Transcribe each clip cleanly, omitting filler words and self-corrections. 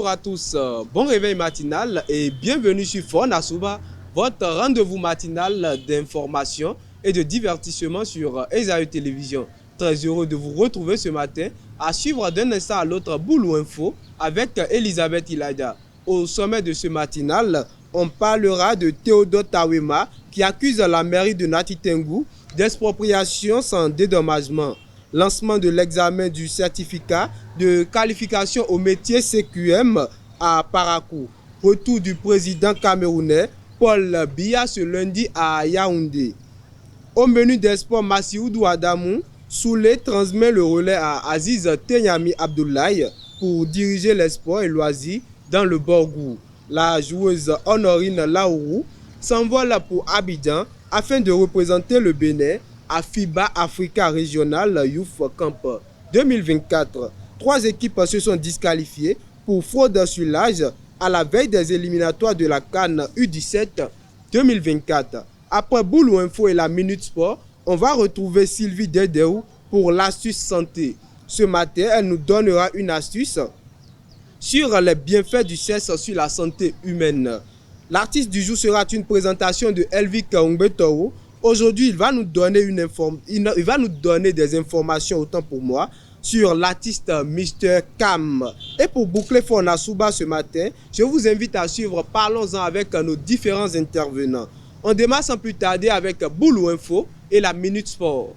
Bonjour à tous, bon réveil matinal et bienvenue sur Fona Souba, votre rendez-vous matinal d'information et de divertissement sur Esaü Télévision. Très heureux de vous retrouver ce matin à suivre d'un instant à l'autre Boulou Info avec Elisabeth Ilada. Au sommet de ce matinal, on parlera de Théodore Tawema qui accuse la mairie de Nati Tengou d'expropriation sans dédommagement. Lancement de l'examen du certificat de qualification au métier CQM à Parakou. Retour du président camerounais Paul Biya ce lundi à Yaoundé. Au menu des sports, Masioudou Adamou Soulé transmet le relais à Aziz Tenyami Abdoulaye pour diriger les sports et loisirs dans le Borgou. La joueuse Honorine Laourou s'envole pour Abidjan afin de représenter le Bénin à FIBA Africa Regional Youth Camp 2024. 3 équipes se sont disqualifiées pour fraude sur l'âge à la veille des éliminatoires de la CAN U17 2024. Après Boulou Info et la Minute Sport, on va retrouver Sylvie Dedéou pour l'astuce santé. Ce matin, elle nous donnera une astuce sur les bienfaits du sexe sur la santé humaine. L'artiste du jour sera une présentation de Elvic Ongbetoro. Aujourd'hui, il va nous donner des informations, autant pour moi, sur l'artiste Mr. Cam. Et pour boucler Fona Souba ce matin, je vous invite à suivre Parlons-en avec nos différents intervenants. On démarre sans plus tarder avec Boulou Info et la Minute Sport.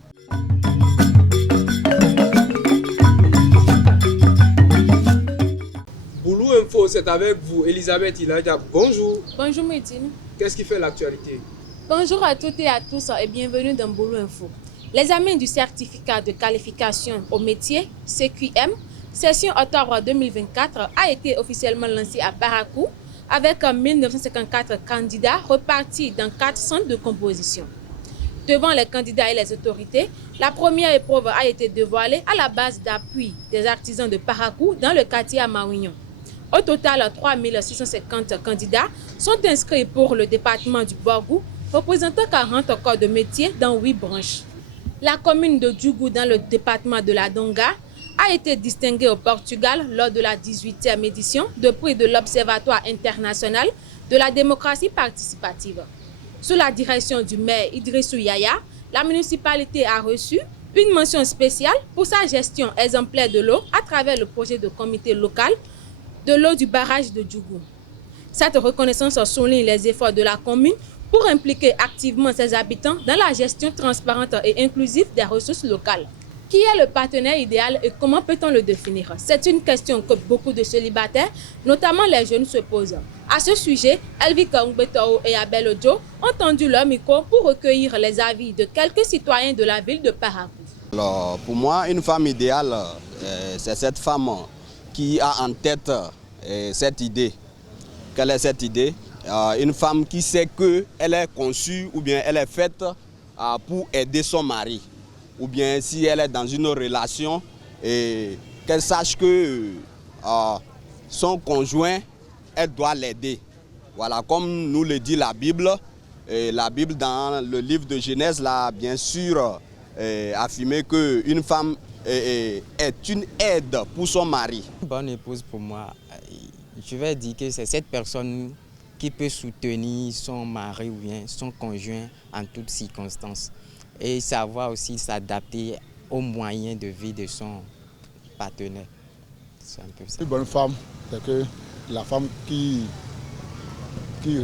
Boulou Info, c'est avec vous, Elisabeth Ilada. Bonjour. Bonjour Médine. Qu'est-ce qui fait l'actualité? Bonjour à toutes et à tous et bienvenue dans Boulou Info. L'examen du certificat de qualification au métier CQM, session octobre 2024, a été officiellement lancé à Parakou avec 1954 candidats repartis dans 4 centres de composition. Devant les candidats et les autorités, la première épreuve a été dévoilée à la base d'appui des artisans de Parakou dans le quartier à Marignan. Au total, 3650 candidats sont inscrits pour le département du Borgou, représentant 40 corps de métier dans 8 branches. La commune de Djougou dans le département de la Donga a été distinguée au Portugal lors de la 18e édition de prix de l'Observatoire international de la démocratie participative. Sous la direction du maire Idrissou Yaya, la municipalité a reçu une mention spéciale pour sa gestion exemplaire de l'eau à travers le projet de comité local de l'eau du barrage de Djougou. Cette reconnaissance souligne les efforts de la commune pour impliquer activement ses habitants dans la gestion transparente et inclusive des ressources locales. Qui est le partenaire idéal et comment peut-on le définir? C'est une question que beaucoup de célibataires, notamment les jeunes, se posent. À ce sujet, Elvic Ongbetoro et Abel Ojo ont tendu leur micro pour recueillir les avis de quelques citoyens de la ville de Parakou. Alors, pour moi, une femme idéale, c'est cette femme qui a en tête cette idée. Quelle est cette idée? Une femme qui sait qu'elle est conçue ou bien elle est faite pour aider son mari. Ou bien si elle est dans une relation, qu'elle sache que son conjoint, elle doit l'aider. Voilà, comme nous le dit la Bible. La Bible dans le livre de Genèse l'a bien sûr affirmé qu'une femme est une aide pour son mari. Une bonne épouse pour moi, je vais dire que c'est cette personne qui peut soutenir son mari ou bien son conjoint en toutes circonstances et savoir aussi s'adapter aux moyens de vie de son partenaire. C'est un peu ça. Une bonne femme, c'est que la femme qui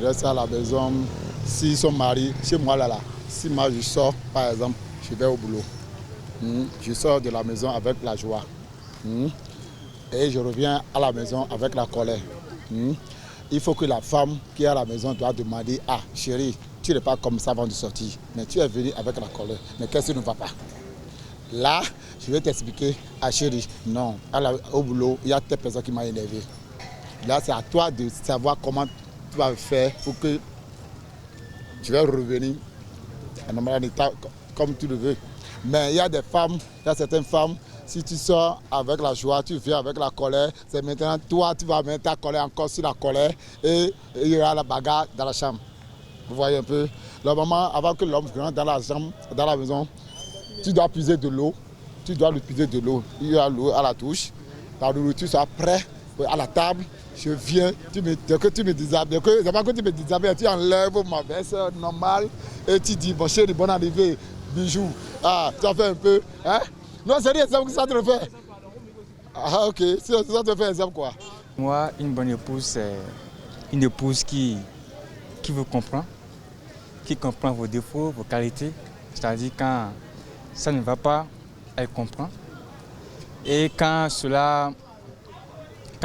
reste à la maison, si son mari, chez moi si moi je sors par exemple, je vais au boulot. Je sors de la maison avec la joie. Et je reviens à la maison avec la colère. Il faut que la femme qui est à la maison doit demander: ah chérie, tu n'es pas comme ça avant de sortir, mais tu es venu avec la colère, mais qu'est-ce qui ne va pas? Là, je vais t'expliquer: ah chérie, non, au boulot, il y a telle personne qui m'a énervé. Là, c'est à toi de savoir comment tu vas faire pour que je vais revenir à un état comme tu le veux. Mais il y a des femmes, il y a certaines femmes, si tu sors avec la joie, tu viens avec la colère, c'est maintenant toi, tu vas mettre ta colère encore sur la colère et il y aura la bagarre dans la chambre. Vous voyez un peu? Le moment, avant que l'homme rentre dans la chambre, dans la maison, tu dois puiser de l'eau. Tu dois lui puiser de l'eau. Il y a l'eau à la douche. La nourriture sera prête à la table. Je viens, dès que tu me déshabilles, tu enlèves ma veste normale et tu dis, bon chérie, bonne arrivée, bijoux. Ah, tu as fait un peu, hein? Non, c'est rien, c'est ça te le fait. Ah, ok, ça te fait exemple quoi? Moi, une bonne épouse, c'est une épouse qui vous comprend, qui comprend vos défauts, vos qualités. C'est-à-dire quand ça ne va pas, elle comprend. Et quand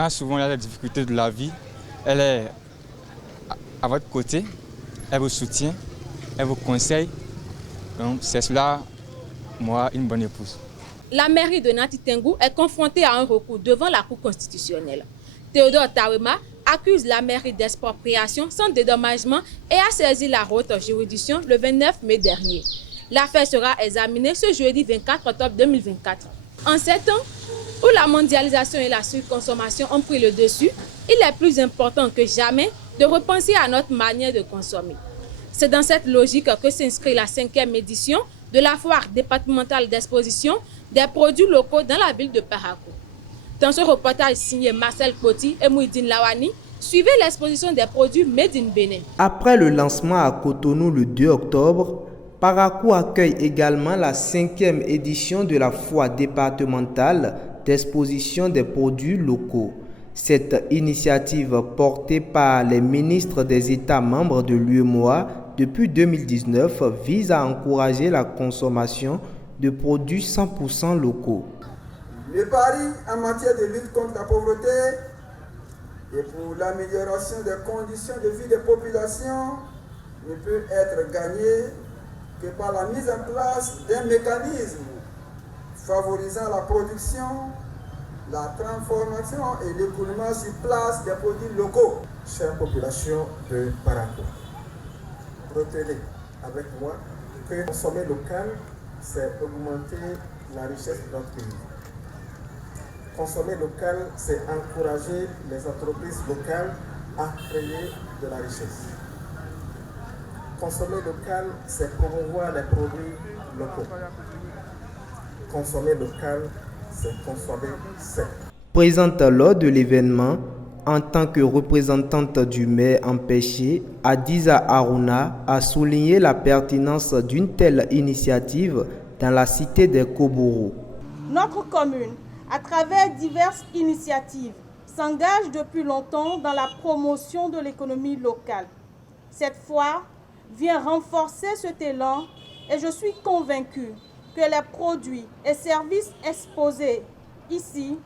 souvent il y a des difficultés de la vie, elle est à votre côté, elle vous soutient, elle vous conseille. Donc c'est cela, moi, une bonne épouse. La mairie de Nati Tengou est confrontée à un recours devant la Cour constitutionnelle. Théodore Tawema accuse la mairie d'expropriation sans dédommagement et a saisi la haute juridiction le 29 mai dernier. L'affaire sera examinée ce jeudi 24 octobre 2024. En ces temps où la mondialisation et la surconsommation ont pris le dessus, il est plus important que jamais de repenser à notre manière de consommer. C'est dans cette logique que s'inscrit la 5e édition de la foire départementale d'exposition des produits locaux dans la ville de Parakou. Dans ce reportage signé Marcel Poti et Mouidine Lawani, suivez l'exposition des produits Made in Bénin. Après le lancement à Cotonou le 2 octobre, Parakou accueille également la 5e édition de la foire départementale d'exposition des produits locaux. Cette initiative portée par les ministres des États membres de l'UEMOA depuis 2019 vise à encourager la consommation de produits 100% locaux. Le pari en matière de lutte contre la pauvreté et pour l'amélioration des conditions de vie des populations ne peut être gagné que par la mise en place d'un mécanisme favorisant la production, la transformation et l'écoulement sur place des produits locaux. Chère population de Parakou, retenez avec moi que consommer local, c'est augmenter la richesse de notre pays. Consommer local, c'est encourager les entreprises locales à créer de la richesse. Consommer local, c'est promouvoir les produits locaux. Consommer local, c'est consommer sain. Présente lors de l'événement, en tant que représentante du maire empêché, Adiza Aruna a souligné la pertinence d'une telle initiative dans la cité des Kobourou. Notre commune, à travers diverses initiatives, s'engage depuis longtemps dans la promotion de l'économie locale. Cette foire vient renforcer cet élan et je suis convaincue que les produits et services exposés ici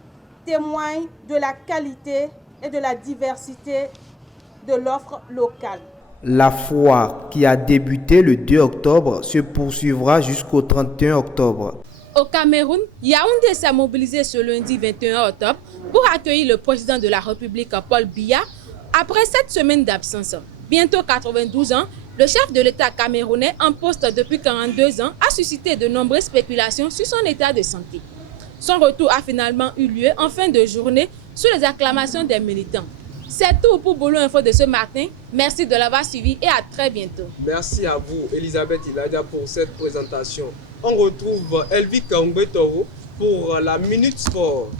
témoignent de la qualité et de la diversité de l'offre locale. La foire qui a débuté le 2 octobre se poursuivra jusqu'au 31 octobre. Au Cameroun, Yaoundé s'est mobilisé ce lundi 21 octobre pour accueillir le président de la République, Paul Biya, après 7 semaines d'absence. Bientôt 92 ans, le chef de l'État camerounais en poste depuis 42 ans a suscité de nombreuses spéculations sur son état de santé. Son retour a finalement eu lieu en fin de journée sous les acclamations des militants. C'est tout pour Bolo Info de ce matin. Merci de l'avoir suivi et à très bientôt. Merci à vous, Elisabeth Iladia, pour cette présentation. On retrouve Elvi Kaungbe-Toro pour la Minute Sport.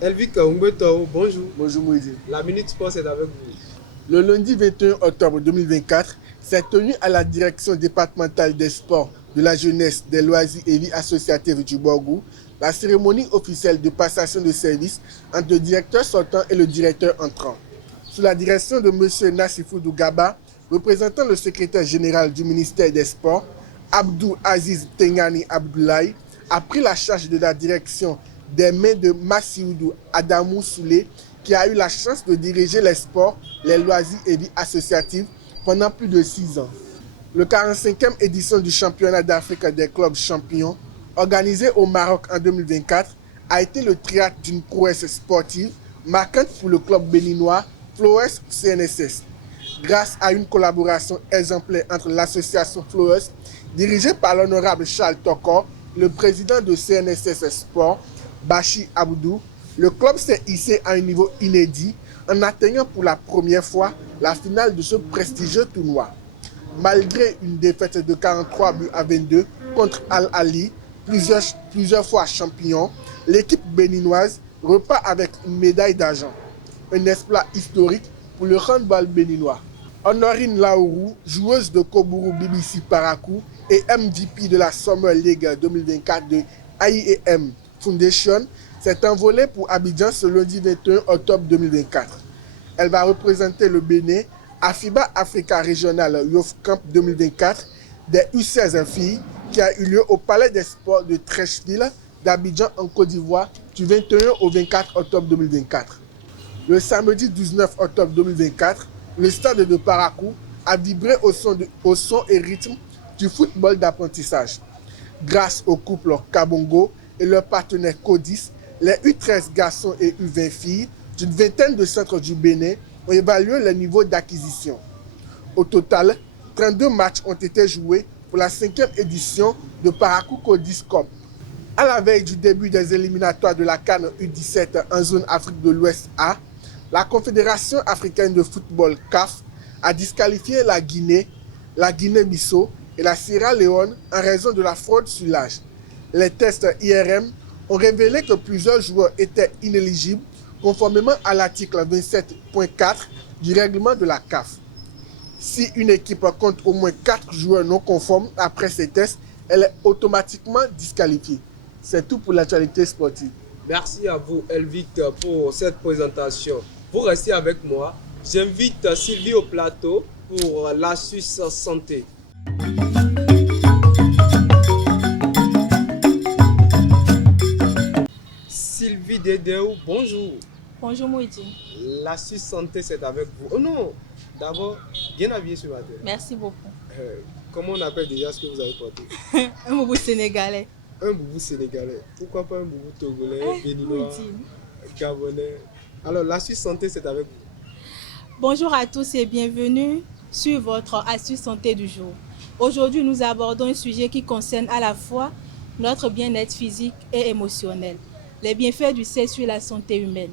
Elvi Kaungbe-Toro, bonjour. Bonjour Moïse. La Minute Sport, c'est avec vous. Le lundi 21 octobre 2024, s'est tenu à la direction départementale des sports, de la jeunesse, des loisirs et vie associative du Borgou, la cérémonie officielle de passation de service entre le directeur sortant et le directeur entrant. Sous la direction de M. Nassifoudou Gaba, représentant le secrétaire général du ministère des Sports, Abdou Aziz Tengani Abdoulaye, a pris la charge de la direction des mains de Massioudou Adamou Soulé, qui a eu la chance de diriger les sports, les loisirs et vie associative pendant plus de 6 ans. Le 45e édition du championnat d'Afrique des clubs champions, organisé au Maroc en 2024, a été le théâtre d'une prouesse sportive marquante pour le club béninois Flowers CNSS. Grâce à une collaboration exemplaire entre l'association Flowers, dirigée par l'honorable Charles Tokor, le président de CNSS Sport, Bachi Abdou, le club s'est hissé à un niveau inédit en atteignant pour la première fois la finale de ce prestigieux tournoi. Malgré une défaite de 43 buts à 22 contre Al-Ali, plusieurs fois champion, l'équipe béninoise repart avec une médaille d'argent. Un exploit historique pour le handball béninois. Honorine Laourou, joueuse de Koburu BBC Parakou et MVP de la Summer League 2024 de AIEM Foundation, s'est envolée pour Abidjan ce lundi 21 octobre 2024. Elle va représenter le Bénin à FIBA Africa Regional Youth Camp 2024 des U16 filles qui a eu lieu au Palais des Sports de Trècheville d'Abidjan en Côte d'Ivoire du 21 au 24 octobre 2024. Le samedi 19 octobre 2024, le stade de Parakou a vibré au son et rythme du football d'apprentissage. Grâce au couple Kabongo et leur partenaire Codis, les U13 garçons et U20 filles d'une vingtaine de centres du Bénin ont évalué le niveau d'acquisition. Au total, 32 matchs ont été joués pour la 5e édition de Parakou Codis Cup. À la veille du début des éliminatoires de la CAN U17 en zone Afrique de l'Ouest A, la Confédération africaine de football CAF a disqualifié la Guinée-Bissau et la Sierra Leone en raison de la fraude sur l'âge. Les tests IRM ont révélé que plusieurs joueurs étaient inéligibles conformément à l'article 27.4 du règlement de la CAF. Si une équipe compte au moins 4 joueurs non conformes après ces tests, elle est automatiquement disqualifiée. C'est tout pour l'actualité sportive. Merci à vous, Elvic, pour cette présentation. Vous restez avec moi. J'invite Sylvie au plateau pour l'astuce santé. Sylvie Dédéou, bonjour. Bonjour Mouidi. L'astuce santé, c'est avec vous. Oh non, d'abord, bien habillé ce matin. Merci beaucoup. Comment on appelle déjà ce que vous avez porté? Un boubou sénégalais. Un boubou sénégalais. Pourquoi pas un boubou togolais, béninois, gabonais? Alors, l'astuce santé, c'est avec vous. Bonjour à tous et bienvenue sur votre astuce santé du jour. Aujourd'hui, nous abordons un sujet qui concerne à la fois notre bien-être physique et émotionnel, les bienfaits du sexe sur la santé humaine.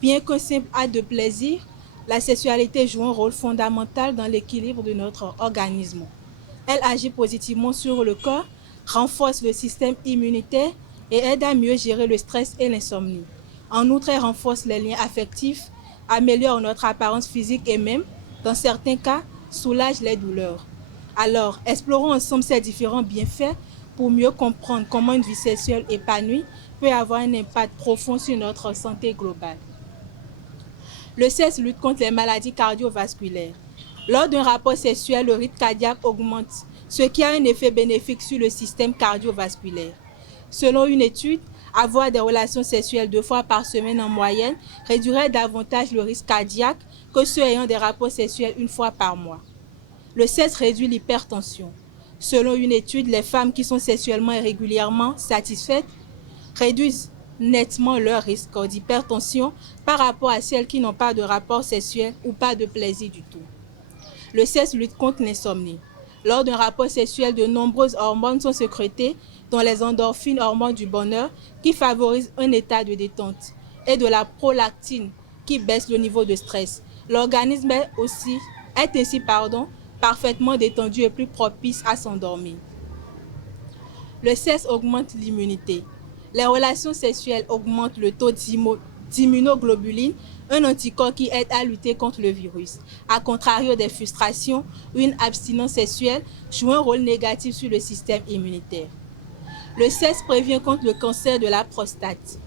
Bien qu'un simple acte de plaisir, la sexualité joue un rôle fondamental dans l'équilibre de notre organisme. Elle agit positivement sur le corps, renforce le système immunitaire et aide à mieux gérer le stress et l'insomnie. En outre, elle renforce les liens affectifs, améliore notre apparence physique et même, dans certains cas, soulage les douleurs. Alors, explorons ensemble ces différents bienfaits pour mieux comprendre comment une vie sexuelle épanouie peut avoir un impact profond sur notre santé globale. Le sexe lutte contre les maladies cardiovasculaires. Lors d'un rapport sexuel, le rythme cardiaque augmente, ce qui a un effet bénéfique sur le système cardiovasculaire. Selon une étude, avoir des relations sexuelles 2 fois par semaine en moyenne réduirait davantage le risque cardiaque que ceux ayant des rapports sexuels 1 fois par mois. Le sexe réduit l'hypertension. Selon une étude, les femmes qui sont sexuellement et régulièrement satisfaites réduisent nettement leur risque d'hypertension par rapport à celles qui n'ont pas de rapport sexuel ou pas de plaisir du tout. Le sexe lutte contre l'insomnie. Lors d'un rapport sexuel, de nombreuses hormones sont sécrétées, dont les endorphines, hormones du bonheur, qui favorisent un état de détente, et de la prolactine, qui baisse le niveau de stress. L'organisme est ainsi parfaitement détendu et plus propice à s'endormir. Le sexe augmente l'immunité. Les relations sexuelles augmentent le taux d'immunoglobuline, un anticorps qui aide à lutter contre le virus. A contrario des frustrations, une abstinence sexuelle joue un rôle négatif sur le système immunitaire. Le sexe prévient contre le cancer de la prostate.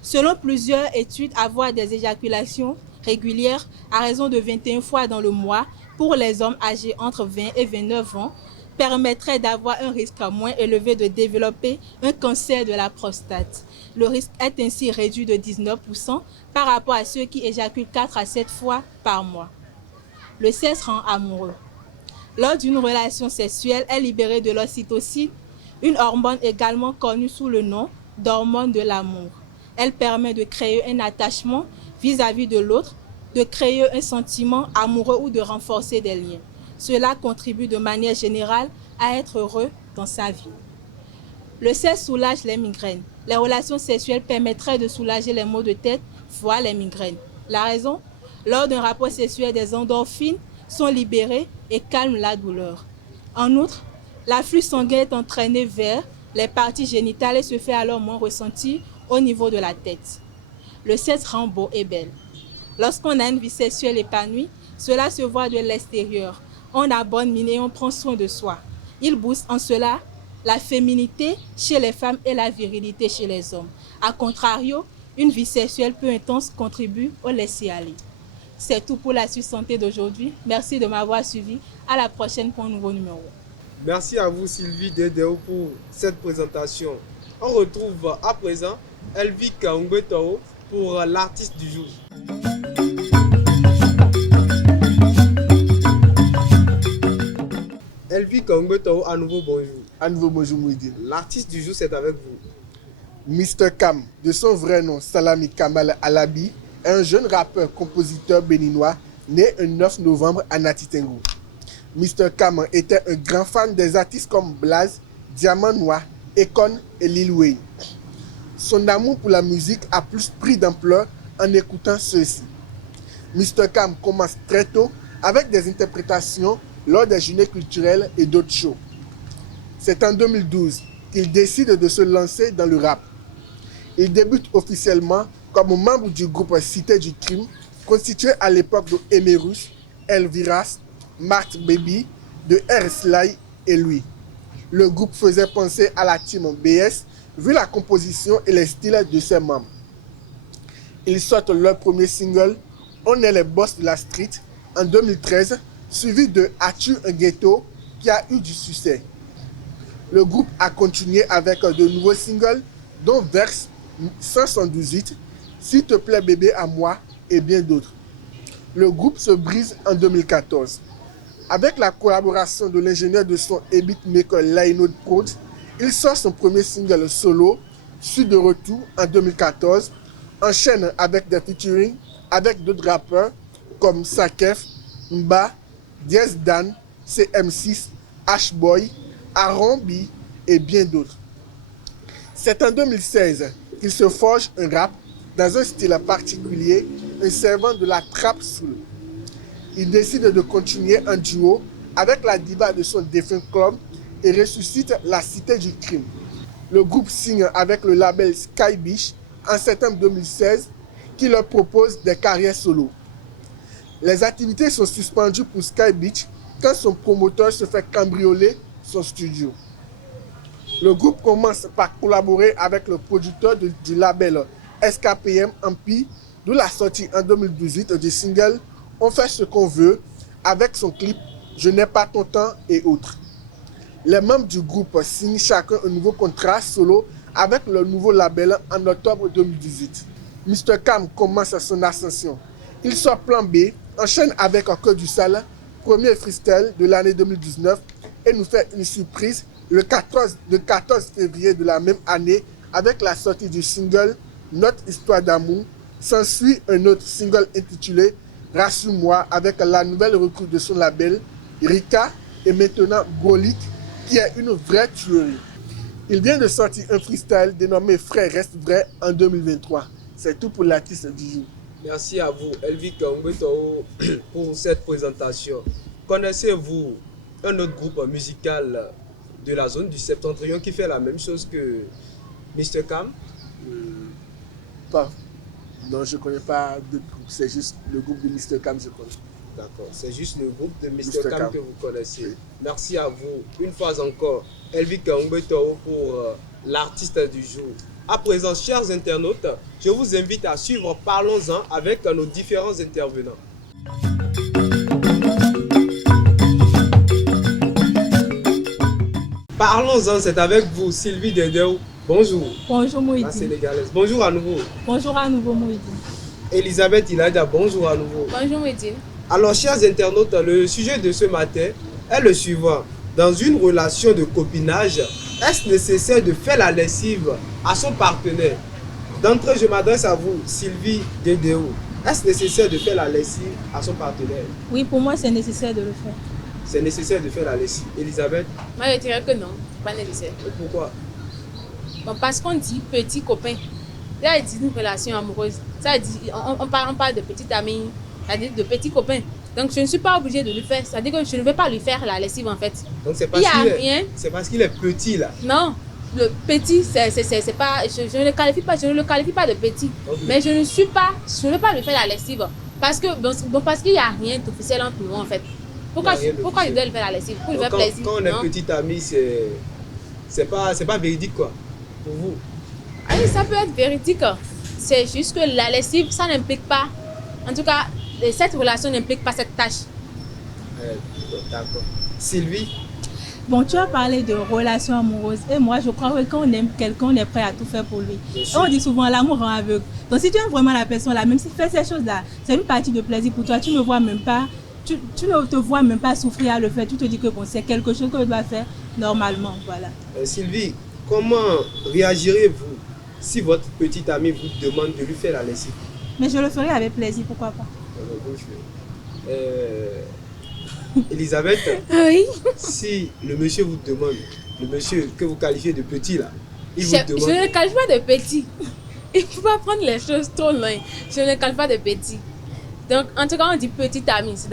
Selon plusieurs études, avoir des éjaculations régulières à raison de 21 fois dans le mois pour les hommes âgés entre 20 et 29 ans permettrait d'avoir un risque moins élevé de développer un cancer de la prostate. Le risque est ainsi réduit de 19% par rapport à ceux qui éjaculent 4 à 7 fois par mois. Le sexe rend amoureux. Lors d'une relation sexuelle, est libérée de l'ocytocine, une hormone également connue sous le nom d'hormone de l'amour. Elle permet de créer un attachement vis-à-vis de l'autre, de créer un sentiment amoureux ou de renforcer des liens. Cela contribue de manière générale à être heureux dans sa vie. Le sexe soulage les migraines. Les relations sexuelles permettraient de soulager les maux de tête, voire les migraines. La raison? Lors d'un rapport sexuel, des endorphines sont libérées et calment la douleur. En outre, l'afflux sanguin est entraîné vers les parties génitales et se fait alors moins ressentir au niveau de la tête. Le sexe rend beau et belle. Lorsqu'on a une vie sexuelle épanouie, cela se voit de l'extérieur. On a bonne mine et on prend soin de soi. Il booste en cela la féminité chez les femmes et la virilité chez les hommes. A contrario, une vie sexuelle peu intense contribue au laisser-aller. C'est tout pour la Suisse Santé d'aujourd'hui. Merci de m'avoir suivi. À la prochaine pour un nouveau numéro. Merci à vous Sylvie Dedeo pour cette présentation. On retrouve à présent Elvic Ongbetao pour l'artiste du jour. Elvic Ongbetao, à nouveau bonjour. À nouveau bonjour Mouidine. L'artiste du jour, c'est avec vous. Mr Cam, de son vrai nom Salami Kamal Alabi, est un jeune rappeur-compositeur béninois né le 9 novembre à Natitengo. Mr Cam était un grand fan des artistes comme Blaze, Diamant Noir, Akon et Lil Wayne. Son amour pour la musique a plus pris d'ampleur en écoutant ceux-ci. Mr Cam commence très tôt avec des interprétations lors des journées culturelles et d'autres shows. C'est en 2012 qu'il décide de se lancer dans le rap. Il débute officiellement comme membre du groupe Cité du Crime, constitué à l'époque de Emerus, Elviras, Mark Baby, de R. Sly et lui. Le groupe faisait penser à la team BS, vu la composition et les styles de ses membres. Ils sortent leur premier single, On est les boss de la street, en 2013, suivi de As-tu un ghetto, qui a eu du succès. Le groupe a continué avec de nouveaux singles, dont Verse 518, S'il te plaît bébé à moi et bien d'autres. Le groupe se brise en 2014. Avec la collaboration de l'ingénieur de son et beatmaker Laino Prod, il sort son premier single solo, Suis de retour en 2014, enchaîne avec des featuring avec d'autres rappeurs comme Sakef, Mba, Diez Dan, CM6, H-Boy, Aaron B et bien d'autres. C'est en 2016 qu'il se forge un rap dans un style particulier, un servant de la trap soul. Il décide de continuer en duo avec la diva de son défunt club et ressuscite la Cité du Crime. Le groupe signe avec le label Sky Beach en septembre 2016 qui leur propose des carrières solo. Les activités sont suspendues pour Sky Beach quand son promoteur se fait cambrioler son studio. Le groupe commence par collaborer avec le producteur du label SKPM Empire, d'où la sortie en 2018 du single On fait ce qu'on veut avec son clip Je n'ai pas ton temps et autres. Les membres du groupe signent chacun un nouveau contrat solo avec le nouveau label en octobre 2018. Mr Cam commence son ascension. Il sort Plan B, enchaîne avec Cœur du Sale, premier freestyle de l'année 2019 et nous fait une surprise le 14 février de la même année avec la sortie du single Notre histoire d'amour. S'ensuit un autre single intitulé Rassure-moi avec la nouvelle recrue de son label Rika et maintenant Golik qui est une vraie tuerie. Il vient de sortir un freestyle dénommé Frère reste vrai en 2023. C'est tout pour l'artiste du jour. Merci à vous, Elvic Ongbetao, pour cette présentation. Connaissez-vous un autre groupe musical de la zone du Septentrion qui fait la même chose que Mr Cam? Pas. Non, je ne connais pas d'autres groupes. C'est juste le groupe de Mr Cam, je connais. D'accord, c'est juste le groupe de Mr Cam que vous connaissez. Oui. Merci à vous, une fois encore, Elvic Ongbetao pour l'artiste du jour. À présent, chers internautes, je vous invite à suivre Parlons-en avec nos différents intervenants. Parlons-en, c'est avec vous, Sylvie Dedeo. Bonjour. Bonjour Mouidine. La sénégalaise. Bonjour à nouveau. Bonjour à nouveau Mouidine. Elisabeth Ilada, bonjour à nouveau. Bonjour Mouidine. Alors, chers internautes, le sujet de ce matin est le suivant. Dans une relation de copinage, est-ce nécessaire de faire la lessive à son partenaire? D'entrée, je m'adresse à vous, Sylvie Dedeo. Est-ce nécessaire de faire la lessive à son partenaire? Oui, pour moi, c'est nécessaire de le faire. C'est nécessaire de faire la lessive. Elisabeth? Moi, je dirais que non, pas nécessaire. Et pourquoi? Bon, parce qu'on dit petit copain. Là, il dit une relation amoureuse. Ça dit, on parle de petite amie, ça dit de petit copain. Donc, je ne suis pas obligée de le faire. Ça dit que je ne vais pas lui faire la lessive en fait. Donc, c'est parce qu'il est petit là? Non, le petit, c'est pas, je ne le qualifie pas de petit. Okay. Mais je ne veux pas lui faire la lessive. Parce que, parce qu'il n'y a rien d'officiel entre nous, en fait. Pourquoi je dois lui faire la lessive? Pour lui faire plaisir. Quand on est petit ami, c'est pas véridique, quoi, pour vous? Oui, ça peut être véridique. C'est juste que la lessive, ça n'implique pas, en tout cas, cette relation n'implique pas cette tâche. D'accord. Sylvie? Bon, tu as parlé de relations amoureuses et moi je crois que quand on aime quelqu'un, on est prêt à tout faire pour lui. Et on dit souvent l'amour rend aveugle. Donc si tu aimes vraiment la personne là, même si tu fais ces choses-là, c'est une partie de plaisir pour toi, tu ne vois même pas, tu ne te vois même pas souffrir à le faire, tu te dis que bon, c'est quelque chose que je dois faire normalement, voilà. Sylvie, comment réagirez-vous si votre petite amie vous demande de lui faire la lessive? Mais je le ferai avec plaisir, pourquoi pas. Elisabeth, oui. Si le monsieur vous demande, le monsieur que vous qualifiez de petit là, il vous demande... Je ne le qualifie pas de petit. Il ne faut pas prendre les choses trop loin. Je ne le qualifie pas de petit. Donc, en tout cas, on dit petit ami. C'est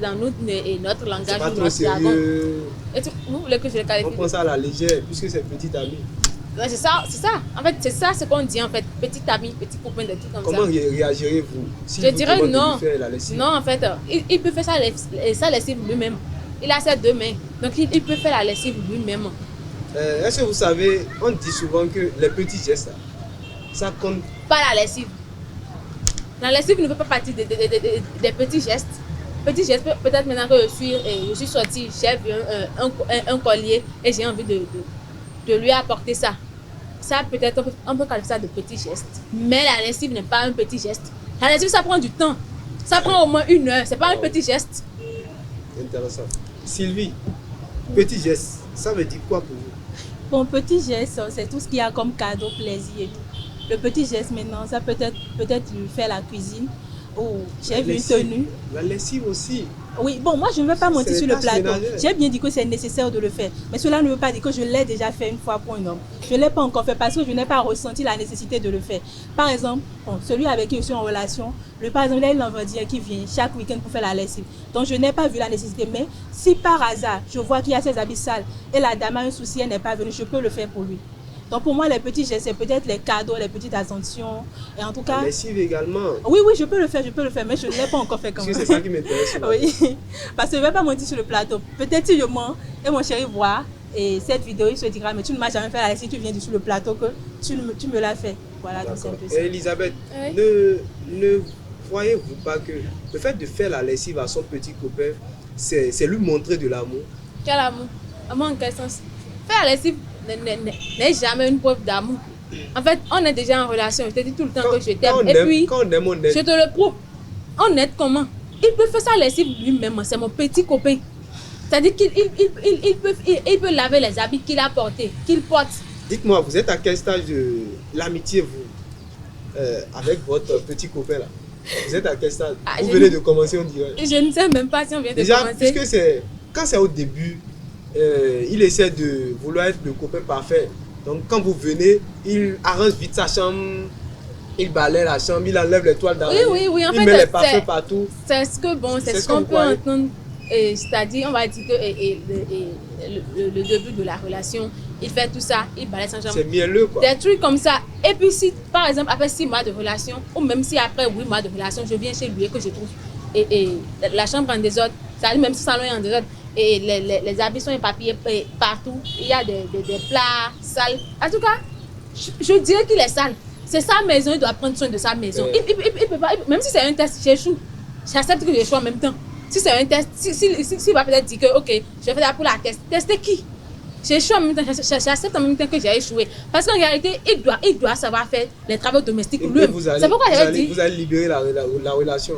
dans notre langage. C'est pas trop sérieux. Et vous voulez que je le qualifie? On prend ça à la légère, puisque c'est petit ami. C'est ça. En fait, c'est ça ce qu'on dit en fait. Petit ami, petit copain, de tout comme Comment ça. Comment réagirez-vous si je vous dirais non. De lui faire la lessive? Non, en fait, il peut faire sa lessive lui-même. Il a ses deux mains. Donc, il peut faire la lessive lui-même. Est-ce que vous savez, on dit souvent que les petits gestes, ça compte? Pas la lessive. La lessive ne fait pas partie des petits gestes. Petits gestes, peut-être maintenant que je suis sortie, j'ai vu un collier et j'ai envie de lui apporter ça. Ça, peut-être, on peut qualifier ça de petit geste. Mais la lessive n'est pas un petit geste. La lessive, ça prend du temps. Ça prend au moins 1 heure. C'est pas un petit geste. Intéressant. Sylvie, petit geste, ça veut dire quoi pour vous? Bon, petit geste, c'est tout ce qu'il y a comme cadeau, plaisir et tout. Le petit geste maintenant, ça peut être lui faire la cuisine ou j'ai vu une tenue. La lessive aussi. Oui, bon, moi je ne veux pas monter sur le plateau. J'ai bien dit que c'est nécessaire de le faire. Mais cela ne veut pas dire que je l'ai déjà fait une fois pour un homme. Je ne l'ai pas encore fait parce que je n'ai pas ressenti la nécessité de le faire. Par exemple, celui avec qui je suis en relation, par exemple, il a un vendredi qui vient chaque week-end pour faire la lessive. Donc je n'ai pas vu la nécessité. Mais si par hasard, je vois qu'il y a ses habits sales et la dame a un souci, elle n'est pas venue, je peux le faire pour lui. Donc pour moi, les petits gestes, c'est peut-être les cadeaux, les petites attentions. Et en tout cas... La lessive également. Oui, je peux le faire, mais je ne l'ai pas encore fait quand même. C'est ça qui m'intéresse. Oui, parce que je ne vais pas monter sur le plateau. Peut-être si je mens et mon chéri voit et cette vidéo, il se dira, mais tu ne m'as jamais fait la lessive, tu viens sur le plateau que tu me l'as fait. Voilà, donc c'est un peu ça. Elisabeth, oui. Ne voyez-vous pas que le fait de faire la lessive à son petit copain, c'est lui montrer de l'amour? Quel amour? Amour en quel sens? Faire la lessive n'est jamais une preuve d'amour. En fait, on est déjà en relation. Je te dis tout le temps que je t'aime. Et puis, je te le prouve. On est comment? Il peut faire sa lessive lui-même. C'est mon petit copain. C'est-à-dire qu'il peut laver les habits qu'il a portés, qu'il porte. Dites-moi, vous êtes à quel stage de l'amitié, vous, avec votre petit copain là? Vous êtes à quel stade? Vous venez de commencer, on dirait. Je ne sais même pas si on vient de commencer. Puisque quand c'est au début, il essaie de vouloir être le copain parfait. Donc quand vous venez, il arrange vite sa chambre, il balaie la chambre, il enlève les toiles d'araignée, oui, en il fait, met les parfums partout. C'est ce qu'on peut entendre. C'est-à-dire, on va dire que le début de la relation, il fait tout ça, il balaie sa chambre. C'est mielleux quoi. Des trucs comme ça. Et puis si, par exemple, après 6 mois de relation, ou même si après 8 mois de relation, je viens chez lui et que je trouve la chambre en désordre, c'est-à-dire même si le salon est en désordre, et les habits sont éparpillés partout, il y a des plats sales. En tout cas, je dirais qu'il est sale. C'est sa maison, il doit prendre soin de sa maison. Il peut pas, même si c'est un test, j'échoue. J'accepte que j'échoue en même temps. Si c'est un test, s'il va peut-être dire que, ok, je vais faire ça pour la test. Tester qui? J'échoue en même temps, j'accepte en même temps que j'ai échoué. Parce qu'en réalité, il doit savoir faire les travaux domestiques lui-même. C'est pourquoi j'avais dit. Vous allez libérer la relation.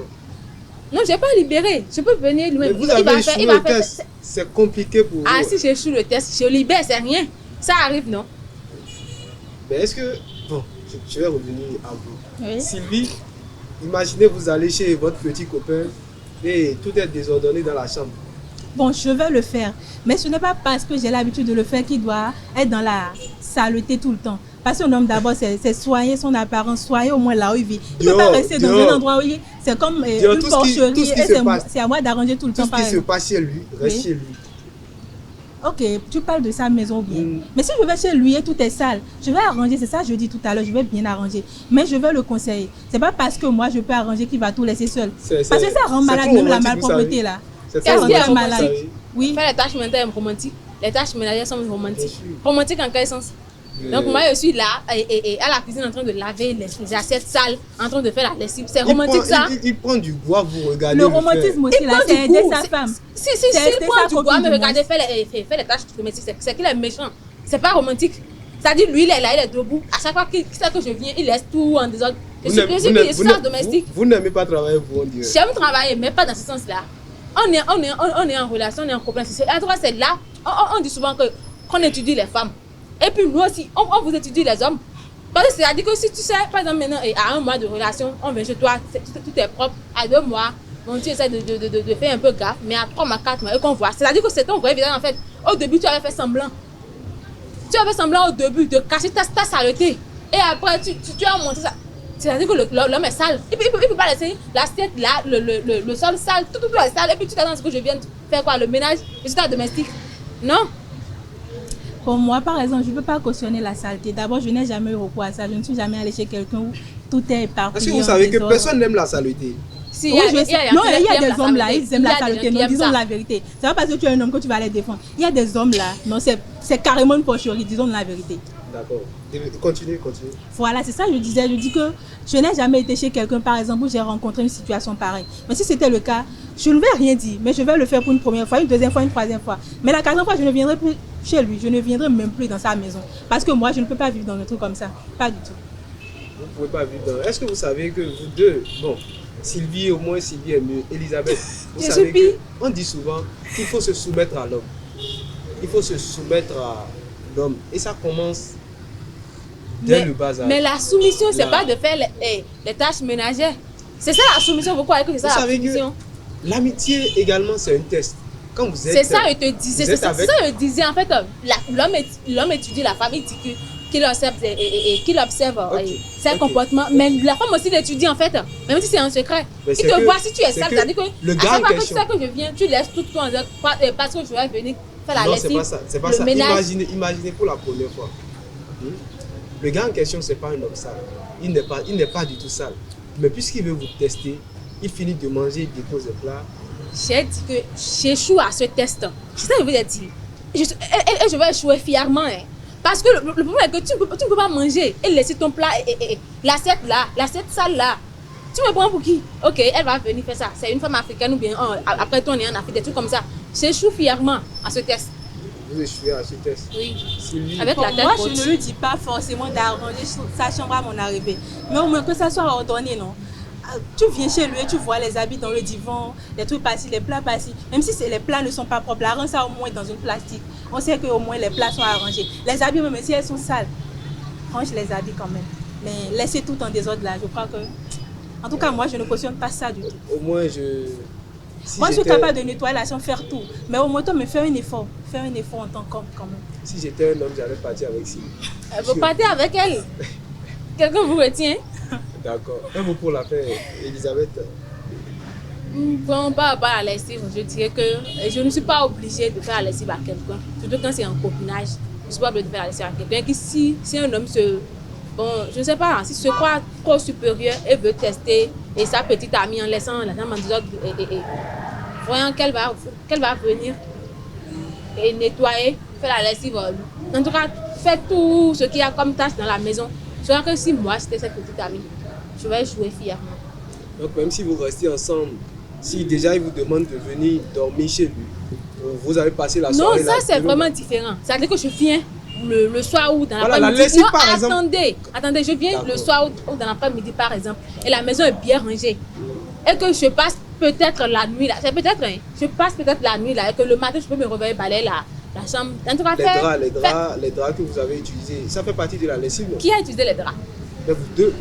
Non, je n'ai pas libéré. Je peux venir lui-même. Vous avez échoué le test. C'est compliqué pour vous. Ah, si j'échoue le test, je libère, c'est rien. Ça arrive, non? Mais est-ce que... Bon, je vais revenir à vous. Oui. Sylvie, imaginez vous allez chez votre petit copain et tout est désordonné dans la chambre. Bon, je vais le faire. Mais ce n'est pas parce que j'ai l'habitude de le faire qu'il doit être dans la saleté tout le temps. Parce qu'un homme d'abord, c'est soigner son apparence, soigner au moins là où il vit. Il ne peut pas rester dans un endroit où c'est comme une porcherie et c'est à moi d'arranger tout le temps. Tout ce qui se passe chez lui, reste chez lui. Ok, tu parles de sa maison bien. Mais si je vais chez lui et tout est sale, je vais arranger, c'est ça que je dis tout à l'heure, je vais bien arranger. Mais je vais le conseiller. C'est pas parce que moi je peux arranger qu'il va tout laisser seul. Parce que ça rend malade même la malpropreté là. Qu'est-ce qui est malade? Oui. Faire les tâches ménagères romantiques. Les tâches ménagères sont romantiques. Romantiques en quel sens? Donc moi je suis là et à la cuisine en train de laver les assiettes sales, en train de faire la lessive. C'est romantique ça? Il prend du bois, vous regardez. Le romantisme aussi là, c'est aider sa femme. Si, il prend du bois, mais regardez, faire les tâches domestiques, c'est qu'il est méchant. C'est pas romantique. C'est-à-dire lui il est là, il est debout. À chaque fois qu'il sait que je viens, il laisse tout en désordre. Je suis domestique. Vous n'aimez pas travailler pour on dirait. J'aime travailler, mais pas dans ce sens-là. On est en relation, on est en couple. En tout cas, c'est là, on dit souvent qu'on étudie les femmes. Et puis nous aussi, on vous étudie les hommes. Parce que c'est-à-dire que si tu sais, par exemple maintenant, à 1 mois de relation, on vient chez toi, tout est propre. À 2 mois, bon, tu essaies de faire un peu gaffe, mais à 3 mois, 4 mois, et qu'on voit. C'est-à-dire que c'est ton vrai visage en fait. Au début, tu avais fait semblant. Tu avais semblant au début de cacher ta saleté. Et après, tu as montré ça. C'est-à-dire que l'homme est sale. Il ne peut pas laisser l'assiette là, le sol sale, tout est sale. Et puis tu t'attends à ce que je vienne faire quoi? Le ménage, je suis domestique. Non. Pour moi, par exemple, je ne peux pas cautionner la saleté. D'abord, je n'ai jamais eu recours à ça. Je ne suis jamais allée chez quelqu'un où tout est éparpillé. Est-ce que vous savez que personne n'aime la saleté? Si, oui, il y a des hommes là, ils aiment la saleté. Non, disons la vérité. C'est pas parce que tu es un homme que tu vas les défendre. Il y a des hommes là, non, c'est carrément une porcherie, disons la vérité. D'accord. Continue. Voilà, c'est ça que je disais. Je dis que je n'ai jamais été chez quelqu'un, par exemple, où j'ai rencontré une situation pareille. Mais si c'était le cas, je ne vais rien dire. Mais je vais le faire pour une première fois, une deuxième fois, une troisième fois. Mais la quatrième fois, je ne viendrai plus chez lui. Je ne viendrai même plus dans sa maison. Parce que moi, je ne peux pas vivre dans un truc comme ça. Pas du tout. Vous ne pouvez pas vivre dans... Est-ce que vous savez que vous deux... Bon, Sylvie, au moins Sylvie est mieux. Elisabeth, vous savez que... On dit souvent qu'il faut se soumettre à l'homme. Il faut se soumettre à l'homme. Et ça commence... dès le bas âge. Mais la soumission, c'est pas de faire les tâches ménagères. C'est ça la soumission, vous croyez que c'est ça la soumission? L'amitié également, c'est un test. Quand vous êtes... C'est ça, je te disais. C'est ça, je disais. En fait, l'homme étudie la femme, il dit qu'il observe, ses comportements. Mais la femme aussi l'étudie, en fait. Même si c'est un secret. Il te voit si tu es sale. C'est-à-dire que à chaque fois que tu sais que je viens, tu laisses tout en disant parce que je vais venir faire la lessive. Non, c'est pas ça. Imaginez pour la première fois. Le gars en question, ce n'est pas un homme sale. Il n'est pas du tout sale. Mais puisqu'il veut vous tester, il finit de manger, il dépose le plat. J'ai dit que j'échoue à ce test. C'est ça que je veux dire. Et je vais échouer fièrement. Hein. Parce que le problème est que tu ne peux pas manger et laisser ton plat et l'assiette là, l'assiette sale là. Tu me prends pour qui? Ok, elle va venir faire ça. C'est une femme africaine ou bien après toi on est en Afrique, des trucs comme ça. J'échoue fièrement à ce test. Vous échouez à ce test? Oui. Avec la tête moi, je ne lui dis pas forcément d'arranger sa chambre à mon arrivée. Mais au moins que ça soit ordonné, non? Tu viens chez lui et tu vois les habits dans le divan, les trucs passés, les plats passés. Même si les plats ne sont pas propres, arrange ça au moins dans une plastique. On sait qu'au moins les plats sont arrangés. Les habits, même si elles sont sales, range les habits quand même. Mais laisser tout en désordre là, je crois que... En tout cas, moi, je ne cautionne pas ça du tout. Au moins, moi, je suis capable de nettoyer la chambre, faire tout. Mais au moins, toi, me faire un effort. Faire un effort en tant qu'homme quand même. Si j'étais un homme, j'allais partir avec Sylvie. Vous partez avec elle? Quelqu'un vous retient? D'accord. Un mot pour la faire, Elisabeth. Bon, pas à la lessive, je dirais que je ne suis pas obligée de faire la lessive à quelqu'un. Surtout quand c'est un copinage. Je ne suis pas obligée de faire la lessive à quelqu'un. Qui si un homme je ne sais pas, s'il se croit trop supérieur et veut tester et sa petite amie en laissant la femme en désordre et voyant qu'elle va venir et nettoyer, faire la lessive. En tout cas, faites tout ce qu'il y a comme tâche dans la maison. Je crois que si moi c'était cette petite amie, je vais jouer fièrement. Donc même si vous restez ensemble, si déjà il vous demande de venir dormir chez lui, vous avez passé la soirée. Non, ça c'est vraiment différent. C'est-à-dire que je viens le soir ou dans l'après-midi. Attendez, je viens le soir ou dans l'après-midi par exemple, et la maison est bien rangée. Et que je passe peut-être la nuit là, c'est peut-être, je passe peut-être la nuit là, et que le matin je peux me réveiller, balayer la chambre. En tout cas, les draps que vous avez utilisés, ça fait partie de la lessive. Qui a utilisé les draps? Mais vous deux.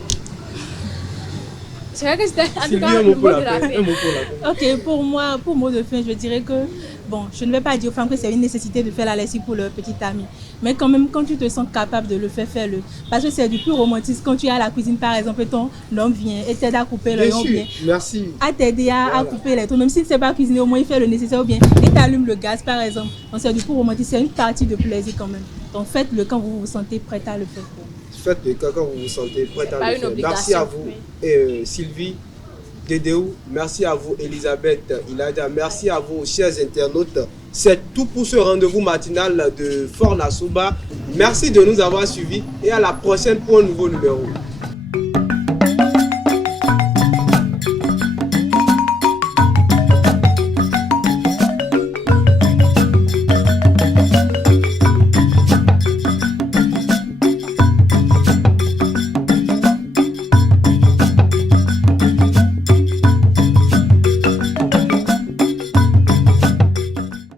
C'est vrai que c'était en tout Sylvie, cas un le mot mot pour de la la fin. fin. Un mot pour la fin. Ok, pour moi, pour mot de fin, je dirais que, bon, je ne vais pas dire aux femmes que c'est une nécessité de faire la lessive pour leur petite amie. Mais quand même, quand tu te sens capable de le faire, fais-le. Parce que c'est du plus romantisme. Quand tu es à la cuisine, par exemple, ton homme vient et t'aide à couper le Bien sûr, bien. merci. À t'aider à couper les trucs. Même s'il ne sait pas cuisiner, au moins il fait le nécessaire ou bien. Et t'allumes le gaz, par exemple. Donc c'est du plus romantisme. C'est une partie de plaisir quand même. Donc faites-le quand vous vous sentez prête à le faire. Faites-le quand vous vous sentez prête à pas le une faire. obligation. Merci à vous, Sylvie, Dédéou. Merci à vous, Elisabeth, Iladia. Merci à vous, chers internautes. C'est tout pour ce rendez-vous matinal de Fort Nassoba. Merci de nous avoir suivis et à la prochaine pour un nouveau numéro.